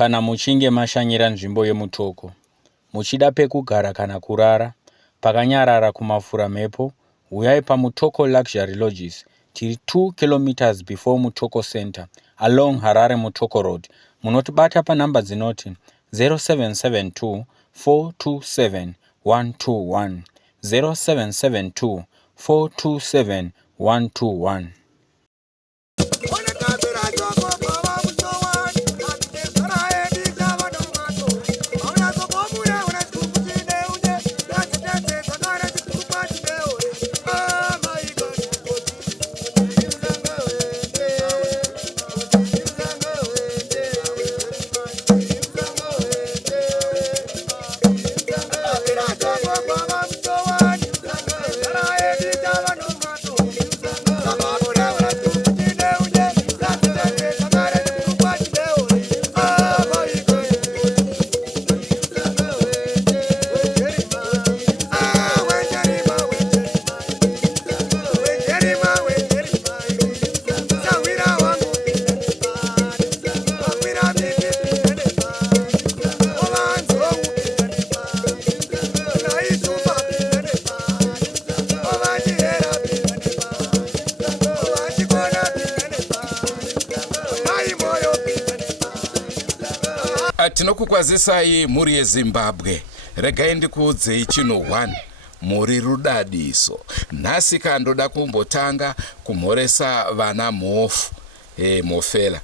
Kana muchinge mashanyira nzvimbo yemutoko, muchida pekugara kana kurara, pakanyarara kumafura mhepo, uyai paMutoko Luxury Lodges. Tiri 2 km before Mutoko Center, along Harare Mutoko Road. Munotibata panhamba dzinoti 0772 427 121, 0772 427 121. Tinokukwazisai muri yeZimbabwe. Regai ndikuudzei chino 1 muri rudadiso. Nhasi kandoda kumbotanga kumhoresa vana mhofu mofela.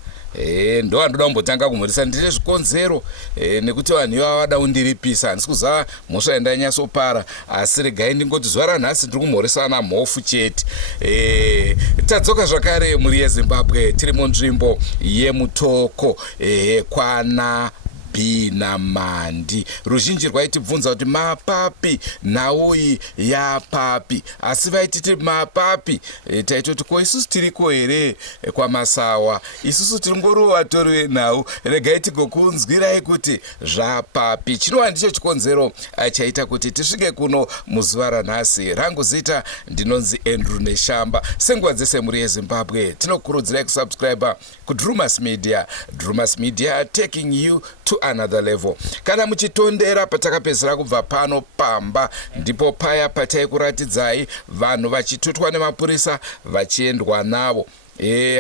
Ndo andoda kumbotanga kumhoresa ndine zvikonzero nekuti vanhu ivava vada kundiripisa. Handisi kuziva mhosva yandanyasopara, asi regai ndingoti zuva ranhasi ndiri kumhoresa vana mhofu chete. Tadzoka zvakare muri yeZimbabwe, tiri munzvimbo yeMutoko kwana Binamandi. Ruzhinji rwaitibvunza kuti mapapi nhauyi yapapi, asi vaititi mapapi taitoti ko isusu tiriko here kwaMasawa, isusu tiringorova tori venhau, regai tigokunzwirai kuti zvapapi. Chinova ndicho chikonzero chaita kuti tisvike kuno muzuva ranhasi. Rangu zita ndinonzi Andrew Neshamba. Senguva dzese muri yeZimbabwe tinokurudzirai kusubscribe kuDrumas Media. Drumas Media taking you to another level. Kana muchitondera patakapedzera kubva pano pamba, ndipo paya pataikuratidzai vanhu vachitutwa nemapurisa vachiendwa navo.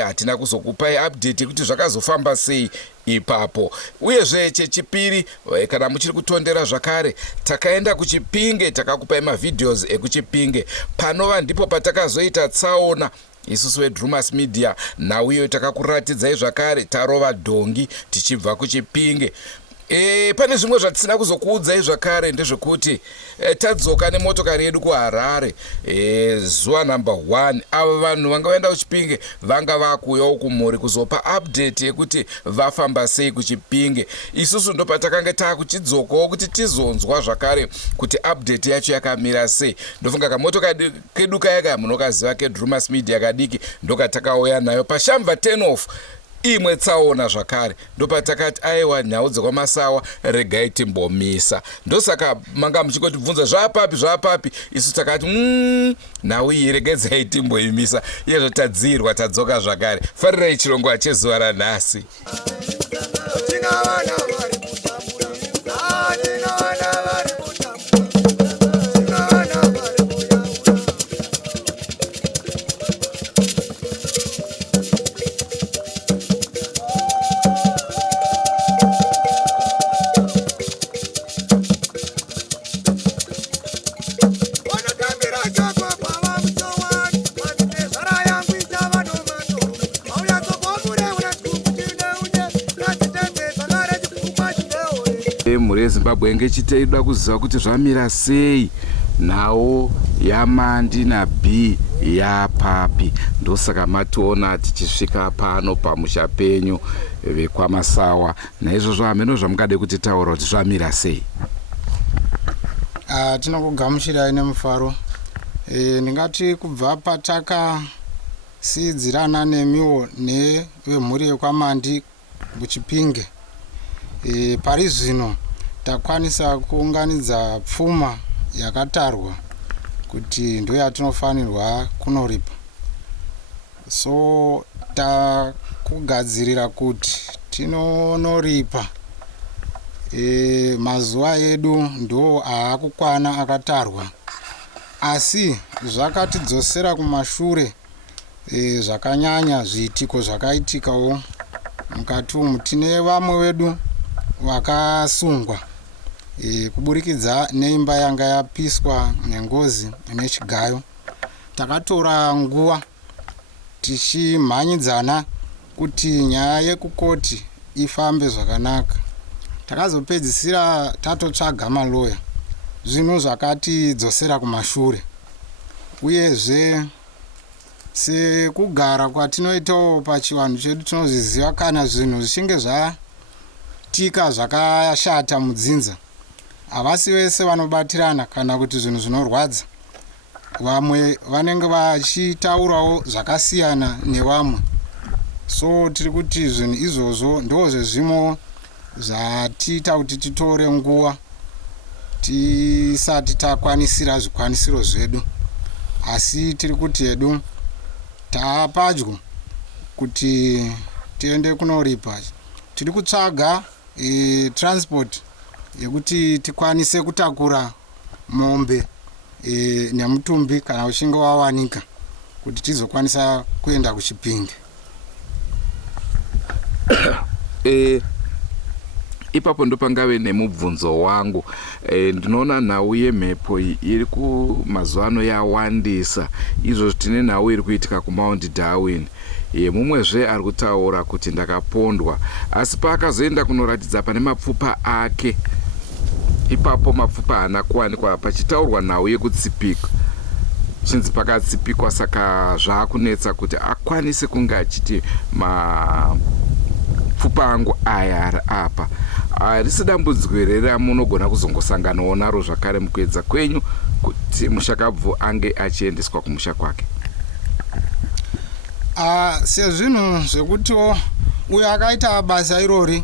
Hatina kuzokupai update kuti zvakazofamba sei ipapo. Uyezve chechipiri, kana muchiri kutondera zvakare, takaenda kuChipinge, takakupai mavideos ekuChipinge. Panova ndipo patakazoita tsaona isusu veDrumas Media. Nhau iyo takakuratidzai zvakare tarova dhongi tichibva kuChipinge. Pane zvimwe zvatisina kuzokuudzai zvakare, ndezvekuti tadzoka nemotokari yedu kuHarare zuva number 1. Ava vanhu vanga vaenda kuChipinge vanga vakuuyawo kumhuri kuzopa update yekuti vafamba sei kuChipinge. Isusu ndo patakanga takuchidzokawo kuti tizonzwa zvakare kuti update yacho yakamira sei. Ndofunga kamotokari kedu kaya munokaziva keDrumas Media kadiki ndokatakauya nayo pashamva 10 off. Imwe tsaona zvakare ndopatakati aiwa nhau dzekwaMasawa regai timbomisa. Ndosaka manga muchingotibvunza zvapapi, isu takati nhau iyi regedzai timboimisa. Iyezvo tadzirwa tadzoka zvakare. Farirai chirongwa chezuva ranhasi. Muri yeZimbabwe ngechiteida kuziva kuti zvamira sei nhau yaMandi naB yapapi. Ndosaka mationa tichisvika pano pamusha penyu vekwaMasawa. Naizvozvo hameno zvamungade kuti taura kuti zvamira sei? Tinokugamuchirai nemufaro. Ndingati kubva patakasidzirana nemiwo nevemhuri yekwaMandi kuChipinge, pari zvino takwanisa kuunganidza pfuma yakatarwa kuti ndo yatinofanirwa kunoripa. So takugadzirira kuti tinonoripa mazuva edu ndo aakukwana akatarwa, asi zvakatidzosera kumashure zvakanyanya zviitiko zvakaitikawo mukati umu. Tine vamwe vedu vakasungwa kuburikidza neimba yanga yapiswa nengozi nechigayo. Takatora nguva tichimhanyidzana kuti nyaya yekukoti ifambe zvakanaka. Takazopedzisira tatotsvaga maloya, zvinhu zvakatidzosera kumashure. Uyezve sekugara kwatinoitawo pachivanhu chedu tinozviziva, kana zvinhu zvichinge zvatika zvakashata mudzinza, havasi vese vanobatirana kana kuti zvinhu zvinorwadza. Vamwe vanenge vachitaurawo zvakasiyana nevamwe. So tiri kuti zvinhu izvozvo ndozvezvimo zvatiita kuti titore nguva tisati takwanisira zvikwanisiro zvedu, asi tiri kuti hedu taapadyo kuti tiende kunoripa. Tiri kutsvaga transport yekuti tikwanise kutakura mombe nemutumbi kana uchinge wawanika, kuti tizokwanisa kuenda kuChipinge. Ipapo ndo pangave nemubvunzo wangu. Ndinoona nhau yemhepo iri kumazuva ano yawandisa. Izvo tine nhau iri kuitika kuMount Darwin. Mumwezve ari kutaura kuti ndakapondwa, asi paakazoenda kunoratidza pane mapfupa ake, ipapo mapfupa haana kuwanikwa, pachitaurwa nhau yekutsipika. Chinzi pakatsipikwa, saka zvaakunetsa kuti akwanise kunge achiti mapfupa angu aya ari apa. Risi dambudziko here munogona kuzongosanganawo naro zvakare mukuedza kwenyu kuti mushakabvu ange achiendeswa kumusha kwake? Sezvinhu zvekutiwo uyo akaita basa irori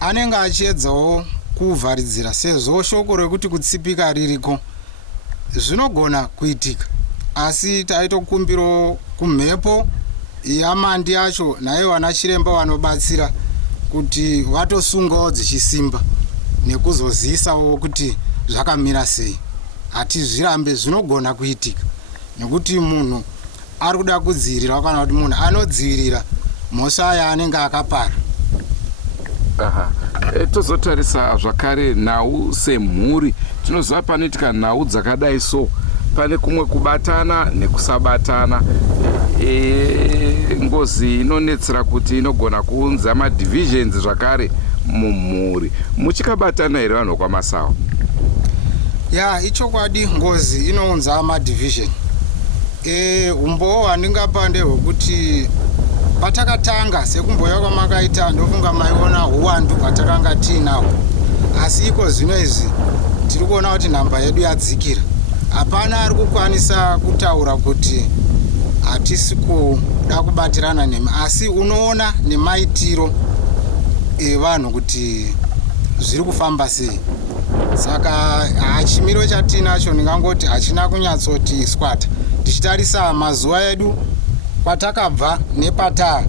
anenge achiedzawo kuvharidzira, sezvo shoko rekuti kutsipika ririko, zvinogona kuitika. Asi taitokumbiro kumhepo yamandi yacho naye vana chiremba vanobatsira kuti vatosungawo dzichisimba nekuzozivisawo kuti zvakamira sei. Hatizvirambe, zvinogona kuitika, nekuti munhu ari kuda kudzivirira kana kuti munhu anodzivirira mhosva yaanenge akapara. Tozotarisa zvakare nhau semhuri. Tinoziva panoitika nhau dzakadai so pane kumwe kubatana nekusabatana. Ngozi inonetsera kuti inogona kuunza madivisions zvakare mumhuri. Muchikabatana here vanhu kwamasawa? Ichokwadi, ngozi inounza madivision. Umbowo hwandingapa ndehwekuti patakatanga sekumboya kwamakaita ndofunga maiona uwandu hwatakanga tiinahwo, asi iko zvino izvi tiri kuona kuti nhamba yedu yadzikira. Hapana ari kukwanisa kutaura kuti hatisi kuda kubatirana nemi, asi unoona nemaitiro evanhu kuti zviri kufamba sei. Saka chimiro chatinacho ndingangoti hachina kunyatsoti swata. Tichitarisa mazuva edu patakabva nepataa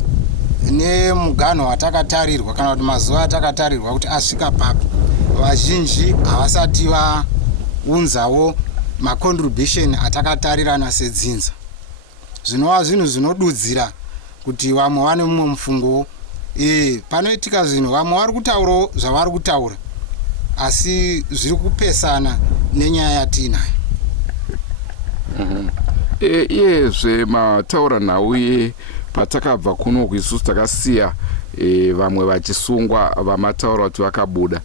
nemuganho watakatarirwa kana kuti mazuva atakatarirwa kuti asvika papi, vazhinji havasati vaunzawo macontribution atakatarirana sedzinza. Zvinova zvinhu zvinodudzira kuti vamwe vane mumwe mufungo. Panoitika zvinhu vamwe vari kutaurawo zvavari kutaura, asi zviri kupesana nenyaya yatiinayo. Iyezve mataura nhau patakabva kuno isusu takasiya vamwe vachisungwa vamataura kuti vakabuda.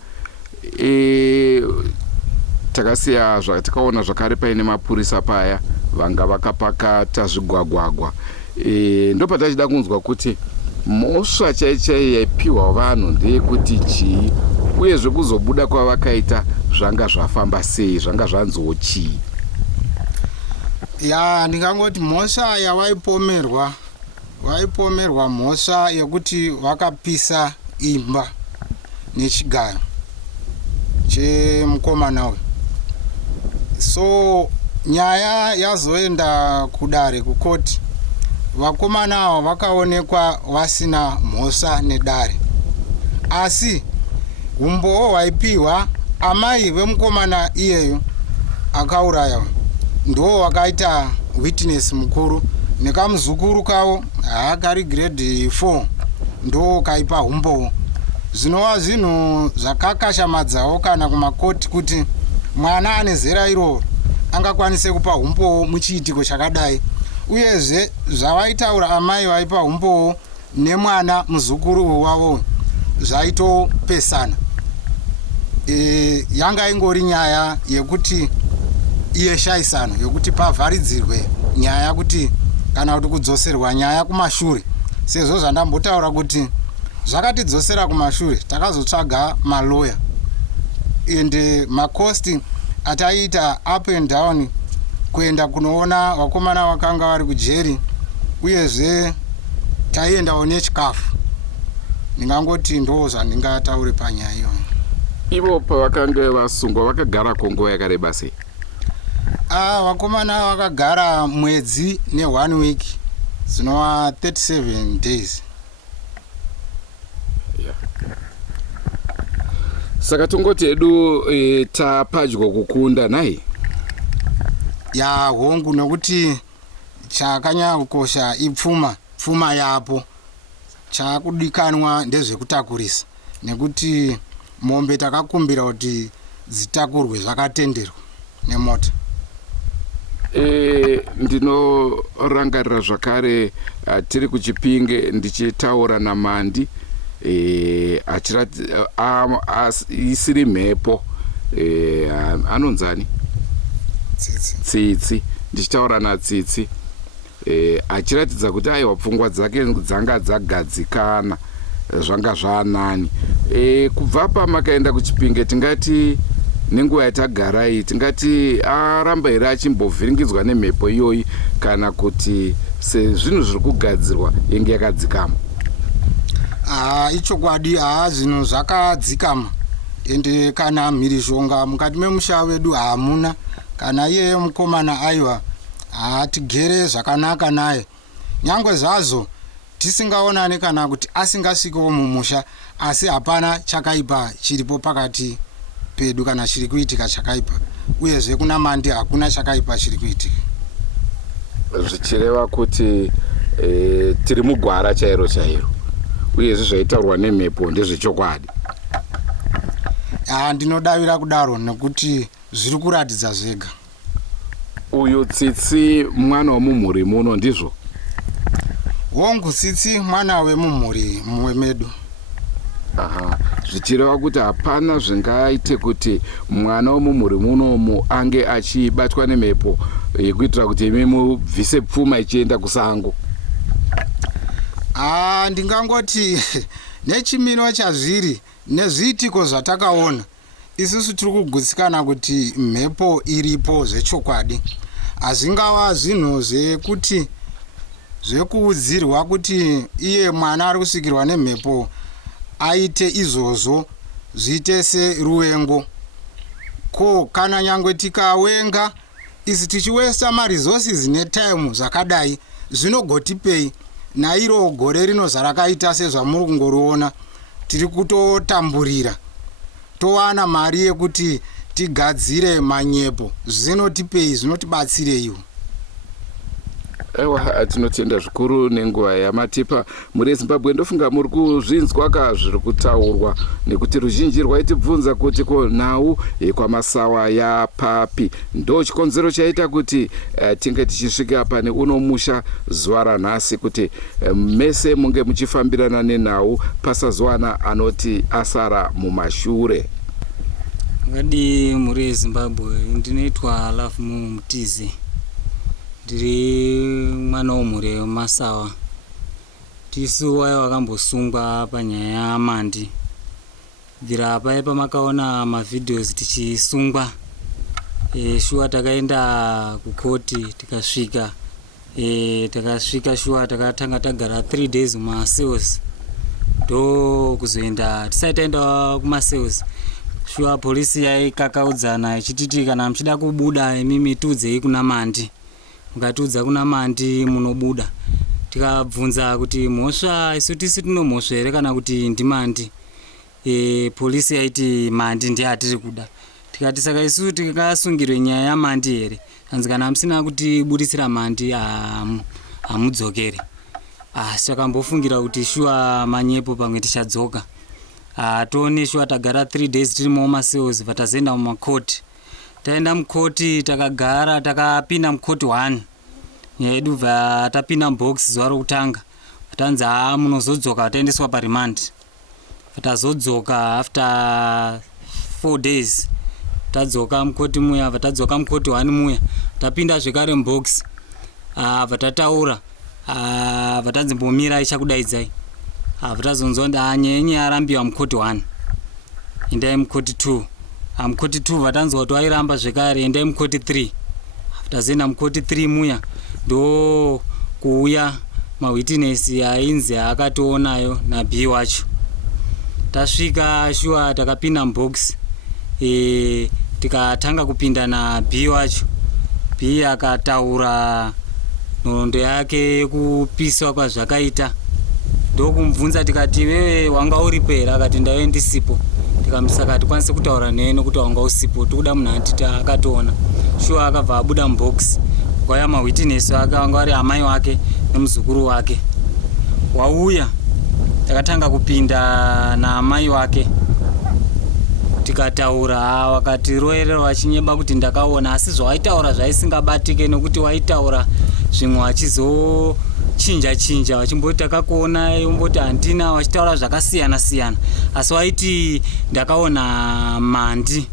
Takasiya takaona zvakare paine mapurisa paya vanga vakapakata zvigwagwagwa. Ndopatachida kunzwa kuti mhosva chaichai yaipiwa vanhu ndeyekuti chii, uyezve kuzobuda kwavakaita zvanga zvafamba sei, zvanga zvanziwo chii? Ndingangoti mhosva yavaipomerwa mhosva yekuti vakapisa imba nechigayo chemukomana uyu. So nyaya yazoenda kudare kukoti, vakomana ava vakaonekwa vasina mhosva nedare, asi umbowo hwaipiwa amai vemukomana iyeyo akaurayiwa ndo wakaita witness mukuru, nekamuzukuru kavo haakari grade 4 ndo kaipa umbowo. Zvinova zvinhu zvakakashamadzawo kana kumakoti kuti mwana ane zera iroro angakwanise kupa umbowo muchiitiko chakadai, uyezve zvavaitaura amai vaipa umbowo nemwana muzukuru wavo zvaitopesana. Yanga ingori nyaya yekuti iye shaisano yokuti pavharidzirwe nyaya kuti kana kuti kudzoserwa nyaya kumashure, sezvo zvandambotaura kuti zvakatidzosera kumashure takazotsvaga maloya ende makosti ataiita up and down kuenda kunoona vakomana vakanga vari kujeri, uyezve taiendawo nechikafu. Ndingangoti ndo zvandingataure panyaya iyoyo. Ivo pavakanga vasungwa vakagara kwenguva yakareba sei? Vakomana vakagara mwedzi ne1 week, zvinova 37 days. Saka tongoti hedu tapadyo kukunda nai? Hongu, nokuti chakanyanya kukosha ipfuma yapo. Chakudikanwa ndezvekutakurisa, nekuti mombe takakumbira kuti dzitakurwe zvakatenderwa nemota. Ndinorangarira zvakare tiri kuChipinge ndichitaura naMandi isiri mhepo, anonzani Tsitsi, ndichitaura naTsitsi achiratidza kuti aiwa pfungwa dzake dzanga dzagadzikana, zvanga zvanani. Kubva pamakaenda kuChipinge tingati nenguva yatagara iyi tingati aramba here achimbovhiringidzwa nemhepo iyoyi, kana kuti sezvinhu zviri kugadzirwa inge yakadzikama? Ichokwadi, zvinhu zvakadzikama, ende kana mhirishonga mukati memusha wedu hamuna. Kana iyeyo mukomana aiwa tigere zvakanaka naye, nyangwe zvazvo tisingaonani kana kuti asingasvikewo mumusha, asi hapana chakaipa chiripo pakati pedu kana chiri kuitika chakaipa, uyezve kuna Mandi hakuna chakaipa chiri kuitika. Zvichireva kuti tiri mugwara chairo chairo, uyezve zvaitaurwa nemhepo ndezvechokwadi. Ndinodavira kudaro nekuti zviri kuratidza zvega. Uyu Tsitsi mwana wemumhuri muno ndizvo? Hongu, Tsitsi mwana wemumhuri medu. Zvichireva kuti hapana zvingaite kuti mwana wemumhuri munomu ange achibatwa nemhepo yekuitira kuti imi mubvise pfuma ichienda kusango. Ndingangoti nechimino chazviri nezviitiko zvatakaona, isusu tiri kugutsikana kuti mhepo iripo zvechokwadi. Hazvingava zvinhu zvekuti zvekuudzirwa kuti iye mwana ari kusvikirwa nemhepo aite izvozvo zviite seruvengo. Ko kana nyangwe tikawenga isi tichiwesta maresources netime zvakadai, zvinogotipei? Nairo gore rino zvarakaita sezvamuri kungoriona, tiri kutotamburira towana mari yekuti tigadzire manyepo, zvinotipei? Zvinotibatsireiwo? Ewa, tinotenda zvikuru nenguva yamatipa. Muri Zimbabwe ndofunga muri kuzvinzwa zviri kutaurwa, nekuti ruzhinji rwaitibvunza kuti ko nhau yekwamasawa yapapi. Ndo chikonzero chaita kuti tinge tichisvika pane uno musha zuva ranhasi, kuti mese munge muchifambirana nenhau, pasazowana anoti asara mumashure. Ngadi muri Zimbabwe, ndinoitwa Love Mutizi, ndiri mwana womhuri wemasawa. Tisu waiva wakambosungwa panyaya yaMandi. Bvira paya pamakaona mavidheos tichisungwa, shuwa takaenda kukoti tikasvika shuwa takatanga tagara 3 days mumasales, ndo kuzoenda tisati taenda kumasales. Shuwa polisi yaikakaudzana ichititi kana muchida kubuda imimi tudzei kuna Mandi. Mukatiudza kuna Mandi munobuda. Tikabvunza kuti mhosva isu tisi tinomhosva here kana kuti ndimandi. polisi yaiti mandi ndiye atiri kuda. Tikati saka isu tikasungirwe nyaya yamandi here, hanzi kana musina kutibudisira mandi hamudzokere. Takambofungira kuti shuwa manyepo pamwe tichadzoka. Toone shuwa tagara 3 days tiri mumasales vatazoenda mumakoti. Taenda mukoti takagara, takapinda mukoti 1 nyaya yedu vatapinda mubox zuva rokutanga. Vatanzi munozodzoka taendeswa parimandi. Vatazodzoka after 4 days. Tadzoka mukoti muya, vatadzoka mukoti 1 muya. Tapinda zvekare mubox. Vatataura. Vatanzi mbomira ichakudaidzai. Vatazonzwa nyaya yarambiwa mukoti 1. Endai mukoti 2. Mukoti 2 vatanzwa kuti wairamba zvekare, endai mukoti 3. Tazoenda mukoti 3 muya ndo kuuya mawitness ainzi akatoonayo naB wacho. Tasvika shuwa takapinda mubox. Tikatanga kupinda naB wacho. B akataura nhoroondo yake yekupiswa kwazvakaita. Ndokumubvunza tikati wewe wanga uripo here? Akati ndaive ndisipo. Tikamsaka tikwanise kutaura naye nokuti wanga usipo, tokuda munhu atiti akatoona. Shuwa akabva abuda mubox. Kwaya mawitness wake wanga vari amai wake nemuzukuru wake. Wauya takatanga kupinda naamai wake. Tikataura, wakati roerero wachinyeba kuti ndakaona, asi zvawaitaura zvaisingabatike nokuti waitaura zvimwe wachizochinja wachimboti takakuonai, umboti handina, wachitaura zvakasiyana siyana. Asi waiti ndakaona mandi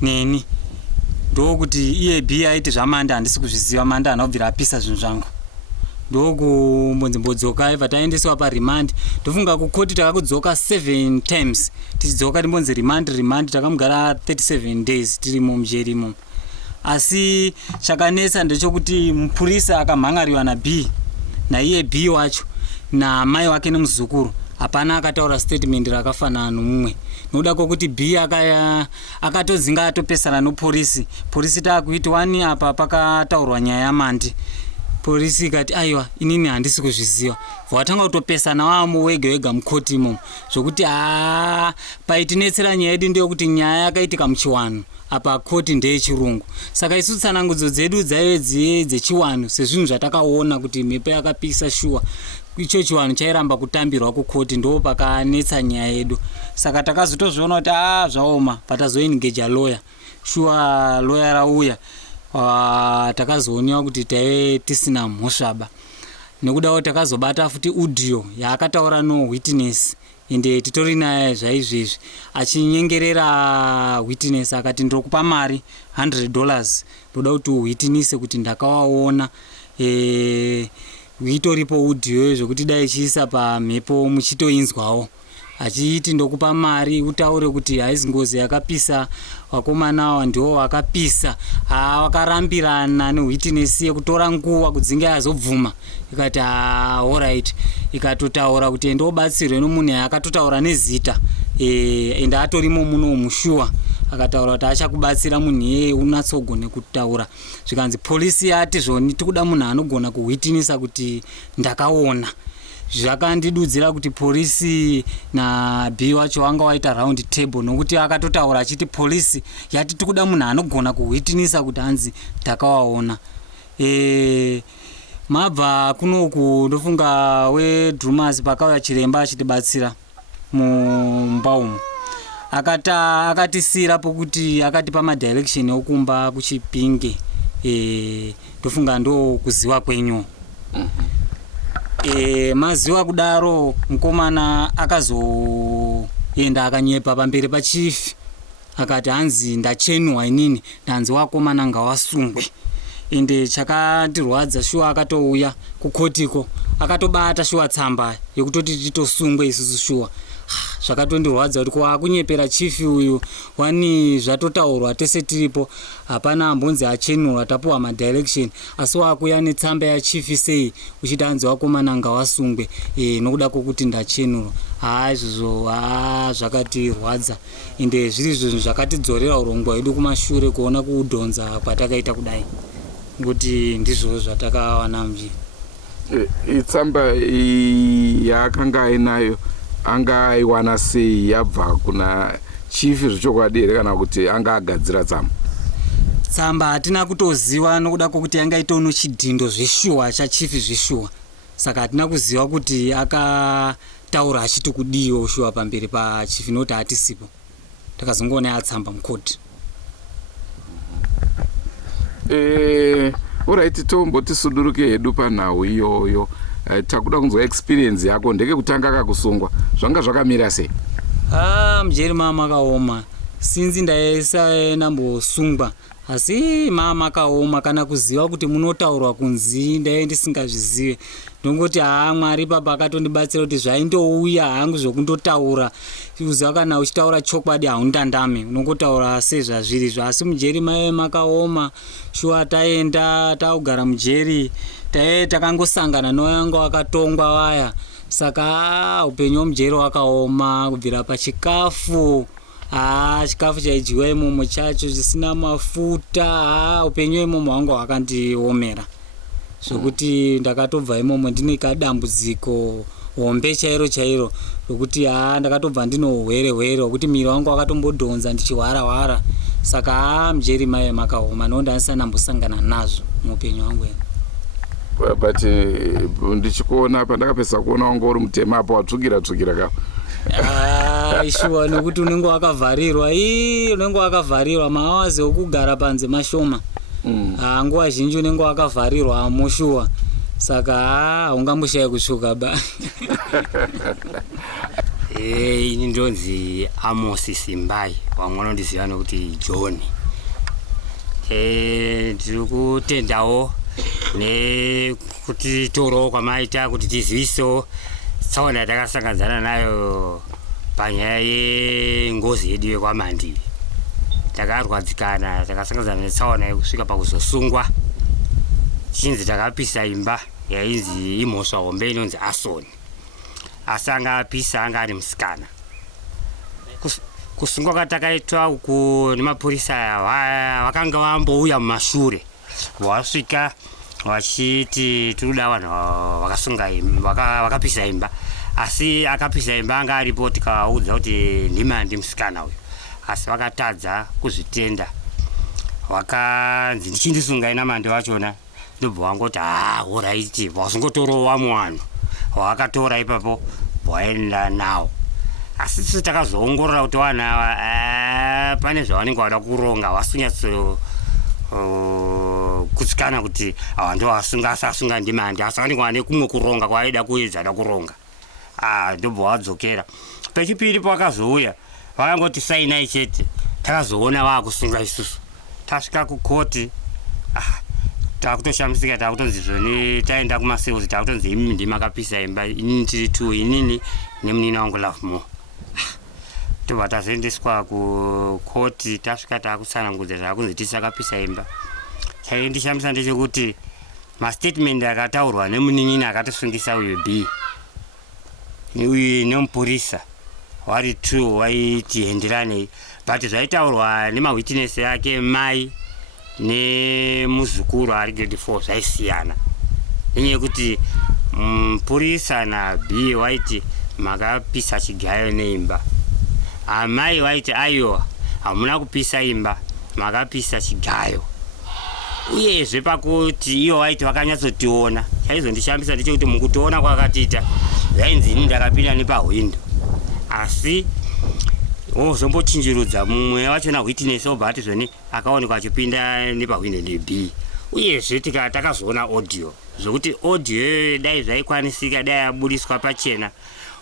neni. Ndokuti iye B aiti zvamanda handisi kuzviziva, manda hanobvira apisa zvinhu zvangu. Ndokumbodzoka vataendeswa parimandi. Ndofunga kukoti takakudzoka 7 times. Tichidzoka timbonzi remand takamugara 37 days tirimo mujerimo. Asi chakanetsa ndechekuti mupurisa akamhangariwa naB naiye B wacho namai wake nemuzukuru. Hapana akataura statement rakafanana nomumwe. Nokuda kwokuti B akatodzinga atopesana nopolisi. Polisi taakuiti 1 apa pakataurwa nyaya yamandi. Polisi ikati aiwa inini handisi kuzviziva. Vatanga kutopesana wamo wega mukoti imomo. Zvokuti paitinetsera nyaya yedu ndeyokuti nyaya yakaitika muchiwano. Apa koti ndeyechirungu. Saka isu tsanangudzo dzedu dzaive dzechiwano sezvinhu zvatakaona kuti mhepo yakapisa shuwa. Icho chiwano chairamba kutambirwa kukoti, ndo pakanetsa nyaya yedu. Saka takazotozviona kuti zvaoma, patazoengeja lawyer. Shuwa lawyer rauya. Takazooniwa kuti taive tisina mhosvaba. Nekuda kuti takazobata futi audio yaakataura witness. Ende titori naye zvaizvezvi achinyengerera witness akati ndokupa mari $100 ndoda kuti uwitness kuti ndakawaona. Vitoripo audio zvokuti dai chiisa pamhepo muchitoinzwawo. Achiti ndokupa mari utaure kuti haizi ngozi yakapisa wakomana ndiwo wakapisa. Wakarambirana newitness yekutora nguva kudzinga yazobvuma. Ikati alright. Ikatotaura kuti ende obatsirwe nomunhu akatotaura nezita. Ende atorimo muno mushuwa. Akataura kuti achakubatsira munhu yeye unatsogone kutaura. Zvikanzi polisi yati zvoni tikuda munhu anogona kuwitnessa kuti ndakaona. Zvakandidudzira kuti polisi naB wacho wanga waita round table nokuti akatotaura achiti polisi yati tikuda munhu anogona kuwitnessa kuti hanzi takawaona. Mabva kunoku ndofunga weDrumas pakauya chiremba achitibatsira mumba umu. Akatisira pokuti akatipa madirection okumba kuChipinge. Ndofunga ndo kuziva kwenyu. Maziwa kudaro mukomana akazoenda akanyepa pamberi pachief. Akati hanzi ndachenwa inini, ndanzi wakomana ngawasungwe. Ende chakandirwadza shuwa akatouya kukotiko. Akatobata shuwa tsamba yekutoti titosungwe isusu shuwa. Zvakatondirwadza kuti kwakunyepera chief uyu wani zvatotaurwa tese tiripo. Hapana ambonzi achenurwa tapuwa madirection. Asi wakuya netsamba yachief sei uchiti hanzi wakomana ngawasungwe. Nokuda kwokuti ndachenurwa. Izvozvo zvakatirwadza. Ende zviri zvinhu zvakatidzorera urongwa hwedu kumashure kuona kudhonza kwatakaita kudai. Ngokuti ndizvo zvatakawana mji. Itsamba yaakanga ainayo anga aiwana sei yabva kuna chief zvechokwadi here kana kuti anga agadzira tsamba? Tsamba hatina kutoziva nokuda kwokuti anga itono chidhindo zveshuwa chachief zveshuwa, saka hatina kuziva kuti akataura achiti kudiwo shuwa pamberi pachief noti hatisipo. Takazongoona yatsamba mukoti. Alright, tomboti suduruke hedu panhau iyoyo. Takuda kunzwa experience yako ndeke kutanga kakusungwa. Zvanga zvakamira sei? Mujeri mama akaoma. Sinzi ndaisa nambosungwa. Asi mama akaoma kana kuziva kuti munotaurwa kunzi ndaye ndisingazvizive. Ndongoti Mwari papa akatondibatsira kuti zvaindouya hangu zvokundotaura. Uziva kana uchitaura chokwadi haundandame, unongotaura sezvazviri. Asi mujeri makaoma. Shuwa taenda takugara mujeri. Takangosangana noyanga wakatongwa waya. Saka upenyu hwomujeri wakaoma kubvira pachikafu. Chikafu chaidyiwa imomo chacho chisina mafuta. Upenyu imomo hwanga hwakandiomera. Zvokuti ndakatobva imomo ndine kadambudziko hombe chairo zvokuti ndakatobva ndino hwere hwokuti miri wangu wakatombodhonza ndichihwara. Saka mujeri makaoma nondandisana nambosangana nazvo muupenyu hwangu. But ndichikuona pandakapesa kuona wanga uri mutema apa watsvukira ka. Shuwa nokuti unenge wakavharirwa maawazi okugara panze mashoma. Nguva zhinji unenge wakavharirwa moshuwa. Saka haungamboshayi kutsvuka ba. Ini ndonzi Amos Simbai, vamwe vanondiziva nokuti John. Ndiri kutendawo nekuti toro kwamaita kuti tizivisewo tsaona yatakasanganidzana nayo panyaya yengozi yedu yekwamandi. Takarwadzikana, takasanganidzana netsaona yekusvika pakuzosungwa. Chinzi takapisa imba yainzi imhosva hombe inonzi Asoni. Asi anga apisa anga ari musikana. Kusungwa kwatakaitwa uku nemapurisa vakanga vambouya mumashure. Wasvika vachiti tinoda vanhu vakapisa imba. Asi akapisa imba anga aripo, tikaudza kuti ndimandi musikana uyu. Asi vakatadza kuzvitenda. Vakanzi ndichindisungai namande wachona. Ndobva wangoti alright, wasingotorowa muwanhu wakatora ipapo waenda nawo. Asi tisu takazoongorora kuti vanhu ava pane zvavanenge vada kuronga, wasunyatso kutsikana kuti ava ndo vasunga, asasunga ndimandi, asi vanenge vane kumwe kuronga kwavaida kuedzana kuronga. Ndobva wadzokera. Pechipiri pakazouya vakangoti sainai chete, takazoona vakusunga isusu. Tasvika kukoti, takutoshamisika, takutonzi zvoni taenda kumaseuzi, takutonzi imi ndimakapisa imba, inini tiri 2, inini nemunina wangu Love More. Tobva tazoendeswa kukoti, tasvika takusanangudza zvakunzi tisakapisa imba. Chaindishamisa ndechekuti mastatement akataurwa nemunin'ina akatosungisa uyu B nemupurisa wari 2 waiti henderanei, but zvaitaurwa nemawitness yake mai nemuzukuru ari grade 4 zvaisiyana. Nenyaya yekuti mupurisa naB waiti makapisa chigayo neimba. Amai waiti aiwa hamuna kupisa imba, makapisa chigayo. Uyezve pakuti iyo waiti vakanyatsotiona. Chaizondishambisa ndechekuti mukutiona kwakatiita zvainzi ini ndakapinda nepahwindo. Asi wozombochinjirudza mumwe wachona witness obva ati zvoni akaonekwa achipinda nepahwindo neB. Uyezve takazoona audio zvokuti audio dai zvaikwanisika, dai yabudiswa pachena,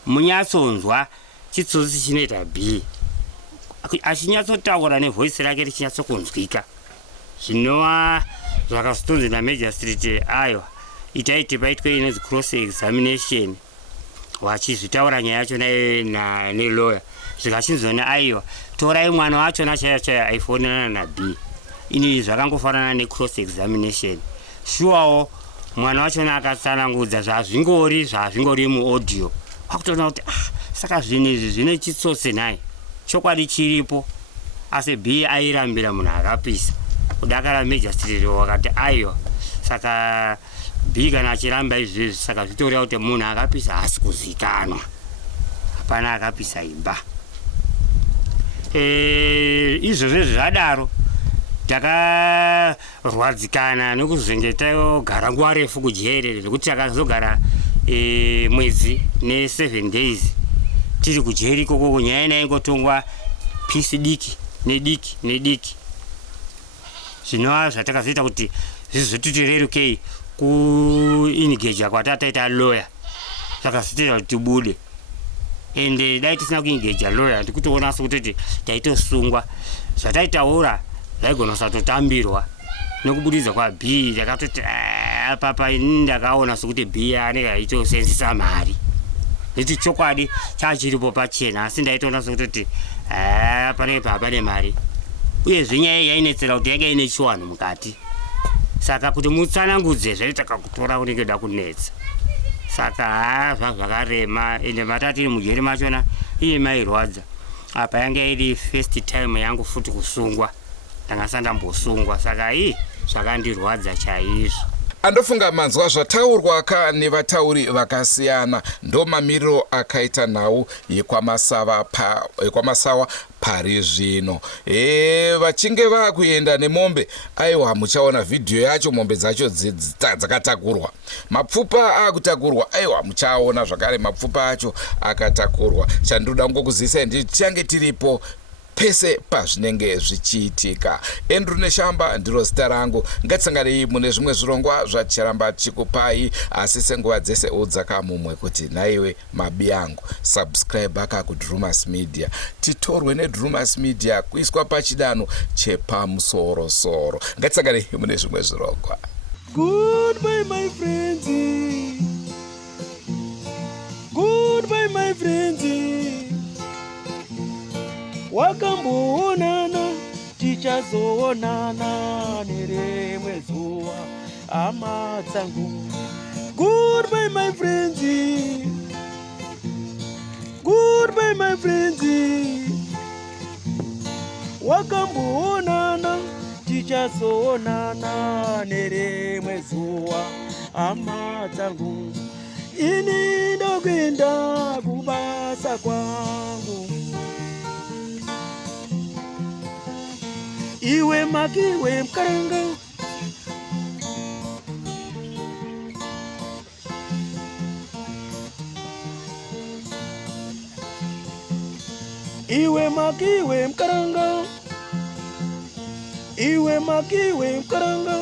munyatsonzwa chitsotsi chinoita B achinyatsotaura nevoice rake richinyatsokunzwika. Zvinova zvakazonzi naMagistrate aiwa itaiti paitwe inonzi cross examination, wachizvitaura nyaya yacho nelawyer. Zvikachinzona aiwa torai mwana wachona chaiyo aifonana naB. Ini zvakangofanana necross examination. Shuwawo mwana wachona akatsanangudza zvazvingori muaudio. Wakutoona kuti saka zvinhu izvi zvine chitsotsi naye, chokwadi chiripo. Asi B airambira munhu akapisa. Kudakara Magistrate wakati aiwa saka B kana achiramba izvi, saka zvitoreva kuti munhu akapisa hasi kuzikanwa. pana akapisa imba. Izvozvo zvadaro takarwadzikana nekuzenge tagara nguva refu kujere zvekuti takazogara mwedzi ne7 days tiri kujeri ikoko. Nyaya inaingotongwa pisi diki nediki. Zvinova zvatakazoita kuti zvizotitirerukei kuingeja kwatataita lawyer, zvakazoita kuti tibude. Ende dai tisina kuingeja lawyer ndikutoona sekuti taitosungwa. Zvataitaura zvaigona kusatotambirwa nekubudidza kwaB. Takatoti papa ini ndakaona sekuti B anenge aitosenzesa mari. Nekuti chokwadi chachiripo pachena, asi ndaitoona sekuti pane pane mari. Uyezve nyaya yainetsera kuti yanga ine chiwanhu mukati. Saka kuti mutsanangudze zvaitakakutora kunenge da kunetsa. Saka zvakarema. Ende matati mujeri machona iye mairwadza. Apa yanga iri first time yangu futi kusungwa. Ndangandambosungwa. Saka zvakandirwadza chaizvo. Andofunga manzwa zvataurwa nevatauri vakasiyana ndo mamiriro akaita nhau yekwamasawa pari zvino. Vachinge vakuenda nemombe, aiwa muchaona vhidhiyo yacho, mombe dzacho dzakatakurwa, mapfupa akutakurwa, aiwa muchaona zvakare mapfupa acho akatakurwa. Chandoda ngokuzisa nditi tichange tiripo pese pazvinenge zvichiitika. Andrew Neshamba ndiro zita rangu. Ngatisangane mune zvimwe zvirongwa zvaticharamba tichikupai, asi senguva dzese udzaka mumwe kuti naiwe mabi angu subscribe aka kuDrumas Media. Titorwe neDrumas Media kuiswa pachidanho chepamusoro-soro. Ngatisangane mune zvimwe zvirongwa. Goodbye my friends. Goodbye my friends. Wakamboonana tichazoonana nerimwe zuva hama dzangu. Goodbye my friends. Goodbye my friends. Wakamboonana tichazoonana nerimwe zuva hama dzangu. Ini ndokwenda kubasa kwangu. Iwe makiwe mkaranga. Iwe makiwe mkaranga. Iwe makiwe mkaranga.